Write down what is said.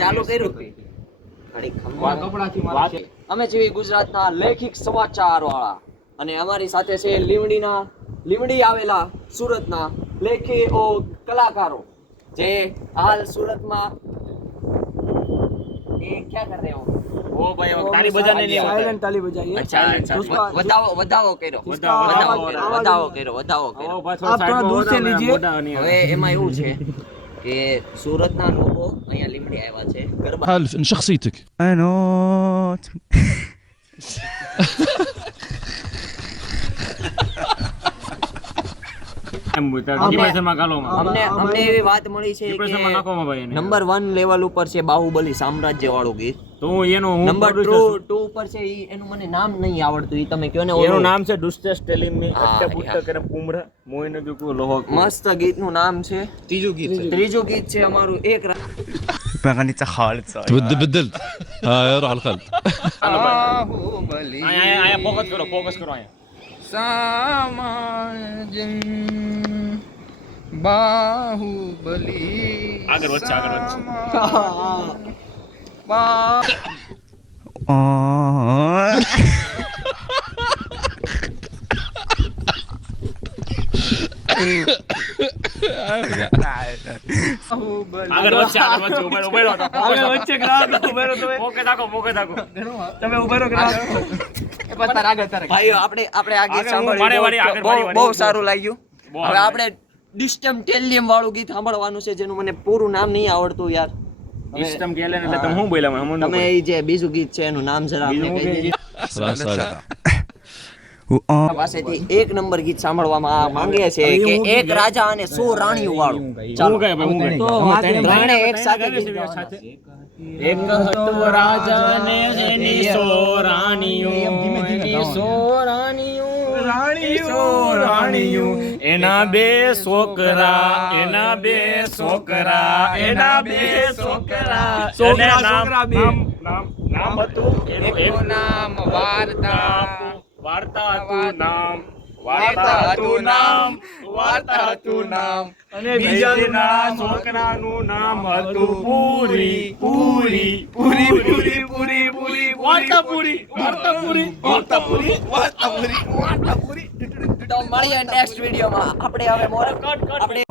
ચાલુ કર્યું અમે છીએ ગુજરાતના લેખિક સમાચાર વાળા અને અમારી સાથે છે લીમડી આવેલા સુરતના લેખિકો કલાકારો જે હાલ સુરતમાં ये क्या कर रहे हो वो भाई वो ताली बजाने नहीं आता साइलेंट ताली बजाइए अच्छा अच्छा વધાવો કર્યો આપ થોડા દૂર से लीजिए હવે એમાં એવું છે કે સુરતના લોકો અહીંયા લીમડી આવ્યા છે ગરબા حالف ان شخصيتك انا અમને એવી વાત મળી છે કે નંબર 1 લેવલ ઉપર છે બાહુબલી સામ્રાજ્ય વાળું ગીત તો એનું નંબર 2 ઉપર છે ઈ એનું મને નામ નહીં આવડતું ઈ તમે કયો ને એનું નામ છે દુષ્ટસ ટેલિન મે અટ્ટે બુટ્ટ કરે કુમરા મોઈન જો કો લોહ મસ્ત ગીતનું નામ છે ત્રીજું ગીત છે અમારું એક بغنيت خالد بدلت ها روح على الخلد બાહુબલી આયા ફોકસ કરો આયા સામાજન બાહુબલી આગળ વચ્ચે ભાઈઓ આપણે આ ગીત સાંભળ્યું બહુ સારું લાગ્યું હવે આપણે ડિસ્ટમ ટેલિયમ વાળું ગીત સાંભળવાનું છે જેનું મને પૂરું નામ નહીં આવડતું યાર સિસ્ટમ કેલે એટલે તમે હું બોલ્યા મને તમે એ જે બીજું ગીત છે એનું નામ જરા આપણે કહી દેજો પાસેથી એક નંબર ગીત સાંભળવામાં માંગે છે કે એક રાજા અને 100 રાણીઓ વાળું ચાલો ત્રણે એક સાથે ગીત ગાવાના. એક હતો રાજા અને એની 100 રાણીઓ એના બે છોકરા નામ હતું એનું નામ વાર્તા હતું નામ અને બીજાના છોકરાનું નામ હતું પૂરી તો મળીએ નેક્સ્ટ વિડીયોમાં આપણે હવે આપણે